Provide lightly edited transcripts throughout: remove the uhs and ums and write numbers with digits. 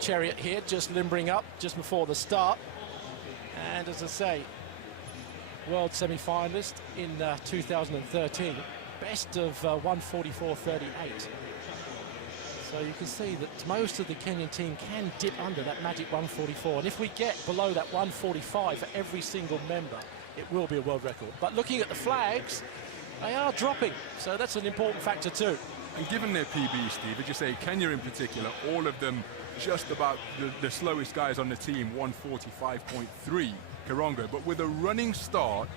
Chariot here, just limbering up just before the start. And as I say, world semi-finalist in 2013, best of 144.38. So you can see that most of the Kenyan team can dip under that magic 144. And if we get below that 145 for every single member, it will be a world record. But looking at the flags, they are dropping. So that's an important factor too. And given their PB, Steve, as you say, Kenya in particular, all of them just about the slowest guys on the team, 145.3 Karongo. But with a running start,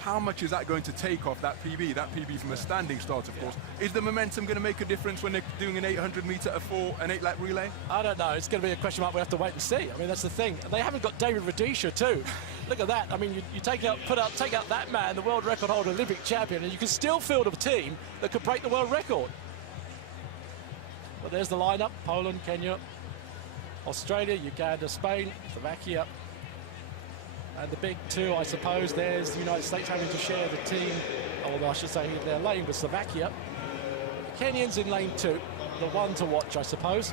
how much is that going to take off that PB? That PB from a standing start, of course. Is the momentum going to make a difference when they're doing an 800-meter, an 8-lap relay? I don't know. It's going to be a question mark we have to wait and see. I mean, that's the thing. They haven't got David Rudisha too. Look at that. I mean, you take out that man, the world record holder, Olympic champion, and you can still field a team that could break the world record. But there's the lineup: Poland, Kenya, Australia, Uganda, Spain, Slovakia. And the big two, I suppose, there's the United States having to share the team, or I should say their lane with Slovakia. The Kenyans in lane 2, the one to watch, I suppose.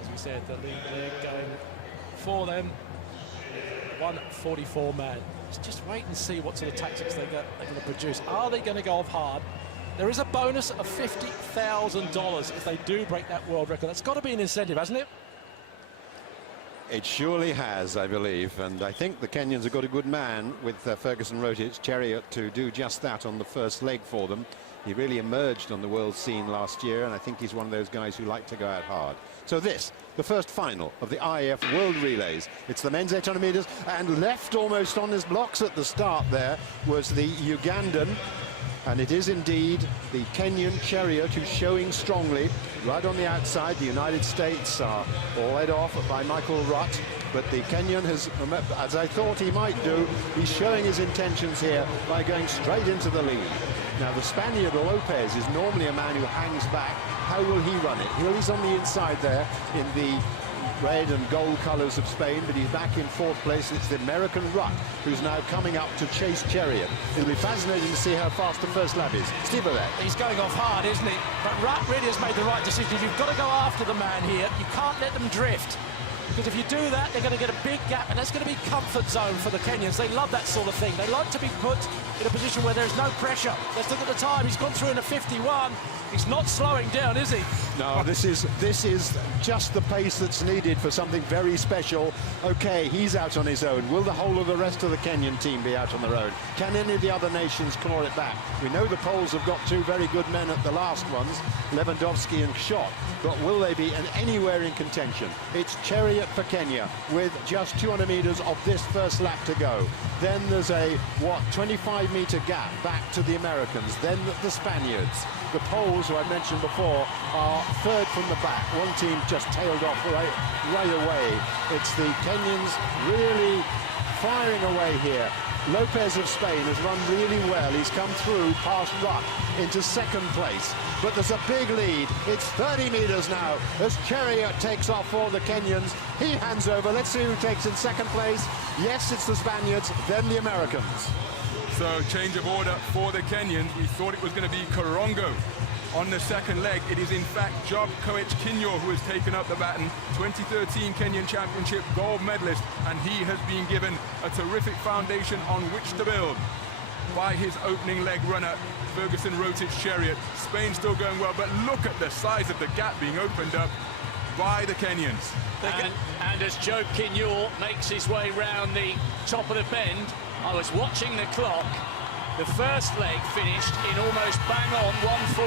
As we said, the lead leg going for them. 144 man. Let's just wait and see what sort of tactics they're going to produce. Are they going to go off hard? There is a bonus of $50,000 if they do break that world record. That's got to be an incentive, hasn't it? It surely has, I believe, and I think the Kenyans have got a good man with Ferguson Rotich, Chariot, to do just that on the first leg for them. He really emerged on the world scene last year, and I think he's one of those guys who like to go out hard. So this, the first final of the IAF World Relays. It's the men's 800 meters, and left almost on his blocks at the start there was the Ugandan. And it is indeed the Kenyan Chariot who's showing strongly. Right on the outside, the United States are all led off by Michael Rutt. But the Kenyan has, as I thought he might do, he's showing his intentions here by going straight into the lead. Now, the Spaniard Lopez is normally a man who hangs back. How will he run it? Well, he's on the inside there in the red and gold colours of Spain, but he's back in 4th place. It's the American Rutt who's now coming up to chase Chariot. It'll be fascinating to see how fast the first lap is. Steve Barrett. He's going off hard, isn't he? But Rutt really has made the right decision. You've got to go after the man here. You can't let them drift. Because if you do that, they're going to get a big gap, and that's going to be comfort zone for the Kenyans. They love that sort of thing. They like to be put in a position where there's no pressure. Let's look at the time. He's gone through in a 51. He's not slowing down, is he? No, this is just the pace that's needed for something very special. Okay, he's out on his own. Will the whole of the rest of the Kenyan team be out on their own? Can any of the other nations claw it back? We know the Poles have got 2 very good men at the last ones, Lewandowski and Schott, but will they be anywhere in contention? It's Chariot for Kenya with just 200 meters of this first lap to go. Then there's a 25-meter gap back to the Americans, then the Spaniards. The Poles, who I mentioned before, are 3rd from the back. One team just tailed off right away. It's the Kenyans really firing away here. Lopez of Spain has run really well. He's come through past Rutt into 2nd place. But there's a big lead. It's 30 meters now as Chariot takes off for the Kenyans. He hands over. Let's see who takes in 2nd place. Yes, it's the Spaniards, then the Americans. So, change of order for the Kenyans. We thought it was going to be Karongo on the 2nd leg. It is, in fact, Job Koech Kinyo who has taken up the baton. 2013 Kenyan Championship gold medalist, and he has been given a terrific foundation on which to build by his opening leg runner, Ferguson Rotich Chariot. Spain still going well, but look at the size of the gap being opened up by the Kenyans. And as Job Kinyo makes his way round the top of the bend, I was watching the clock. The first leg finished in almost bang on 145.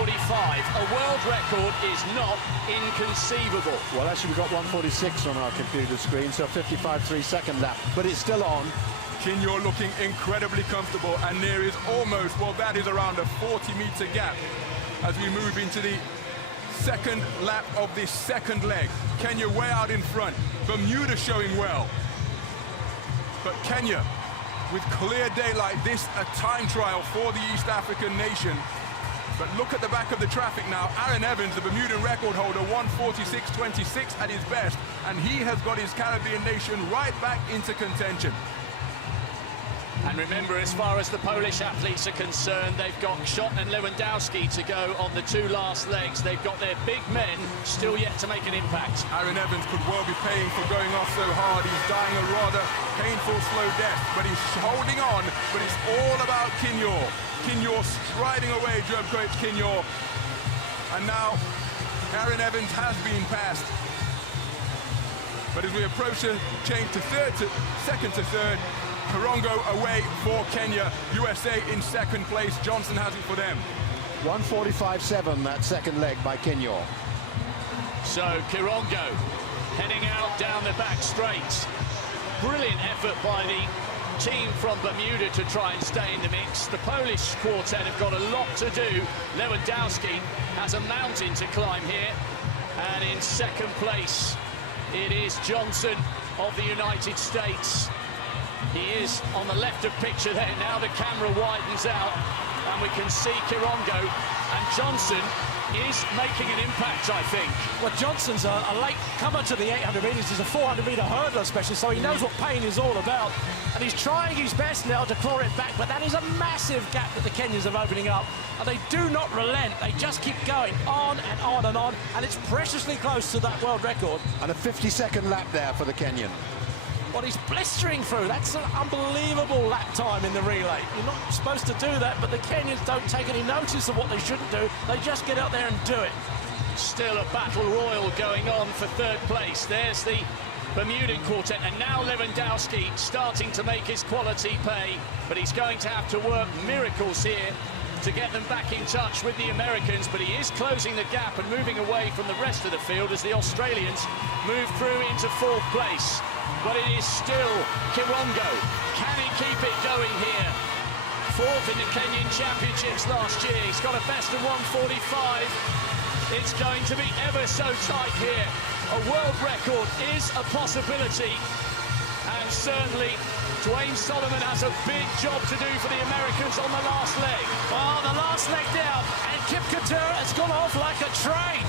A world record is not inconceivable. Well, actually, we've got 146 on our computer screen, so 55.3 second lap, but it's still on. Kinyo looking incredibly comfortable, and there is almost, well, that is around a 40-meter gap as we move into the 2nd lap of this 2nd leg. Kenya way out in front. Bermuda showing well. But Kenya, with clear daylight, this a time trial for the East African nation. But look at the back of the traffic now. Aaron Evans, the Bermudan record holder, 146.26 at his best, and he has got his Caribbean nation right back into contention. And remember, as far as the Polish athletes are concerned, they've got Schott and Lewandowski to go on the two last legs. They've got their big men still yet to make an impact. Aaron Evans could well be paying for going off so hard. He's dying a rather painful, slow death, but he's holding on. But it's all about Kinyor. Kinyor striding away, Djokovic Kinyor. And now Aaron Evans has been passed. But as we approach the change to second to third, Kirongo away for Kenya. USA in second place. Johnson has it for them. 1:45.7, that second leg by Kinyor. So Kirongo heading out down the back straight. Brilliant effort by the team from Bermuda to try and stay in the mix. The Polish quartet have got a lot to do. Lewandowski has a mountain to climb here. And in second place, it is Johnson of the United States. He is on the left of picture there. Now the camera widens out and we can see Kirongo, and Johnson is making an impact, I think. Well, Johnson's a late comer to the 800 metres. He's a 400-metre hurdler especially, so he knows what pain is all about. And he's trying his best now to claw it back, but that is a massive gap that the Kenyans are opening up. And they do not relent. They just keep going on and on and on, and it's preciously close to that world record. And a 50-second lap there for the Kenyan. Well, he's blistering through. That's an unbelievable lap time in the relay. You're not supposed to do that, but the Kenyans don't take any notice of what they shouldn't do. They just get out there and do it. Still a battle royal going on for third place. There's the Bermudan quartet, and now Lewandowski starting to make his quality pay, but he's going to have to work miracles here to get them back in touch with the Americans, but he is closing the gap and moving away from the rest of the field as the Australians move through into fourth place. But it is still Kirongo. Can he keep it going here? Fourth in the Kenyan Championships last year. He's got a best of 1:45. It's going to be ever so tight here. A world record is a possibility. And certainly Dwayne Solomon has a big job to do for the Americans on the last leg. Well, the last leg down, and Kip Couture has gone off like a train.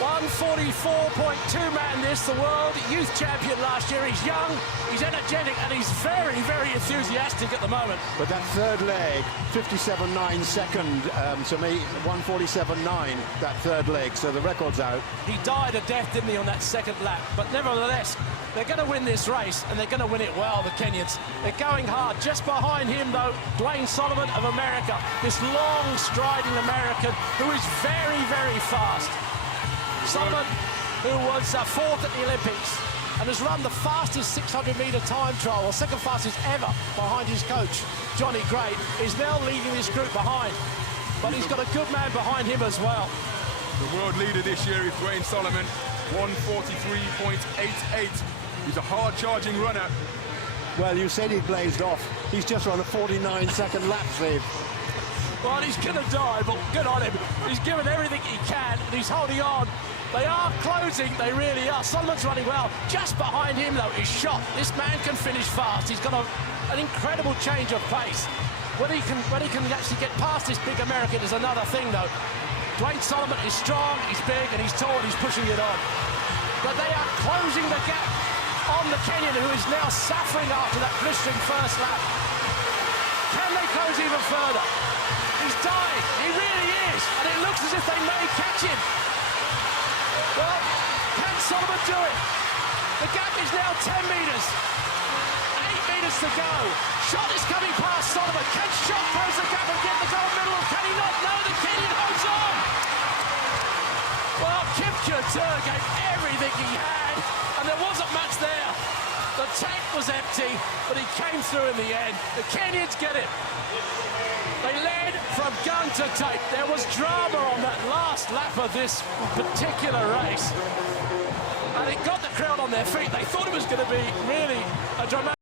1:44.2 man this, the world youth champion last year. He's young, he's energetic, and he's very, very enthusiastic at the moment. But that third leg, 57.9 second, to me, 1:47.9, that third leg, so the record's out. He died a death, didn't he, on that second lap? But nevertheless, they're going to win this race, and they're going to win it well, the Kenyans. They're going hard. Just behind him, though, Dwayne Solomon of America, this long striding American who is very, very fast. Solomon, who was fourth at the Olympics and has run the fastest 600-metre time trial, or second fastest ever, behind his coach, Johnny Gray, is now leading this group behind. But he's got a good man behind him as well. The world leader this year is Dwayne Solomon, 1:43.88. He's a hard-charging runner. Well, you said he blazed off. He's just run a 49-second lap, Steve. Well, he's going to die, but good on him. He's given everything he can, and he's holding on. They are closing, they really are. Solomon's running well. Just behind him, though, is Schott. This man can finish fast. He's got an incredible change of pace. When he can actually get past this big American is another thing, though. Dwayne Solomon is strong, he's big, and he's tall, and he's pushing it on. But they are closing the gap on the Kenyan, who is now suffering after that blistering first lap. Can they close even further? He's dying, he really is, and it looks as if they may catch him. Well, can Solomon do it? The gap is now 10 metres. 8 metres to go. Schott is coming past Solomon. Can Schott close the gap and get the gold medal? Can he not? No, the Kenyan holds on. Well, Kip Couture gave everything he had, and there wasn't much there. The tank was empty, but he came through in the end. The Kenyans get it. They led from gun to tape. There was drama on that last lap of this particular race. And it got the crowd on their feet. They thought it was going to be really a dramatic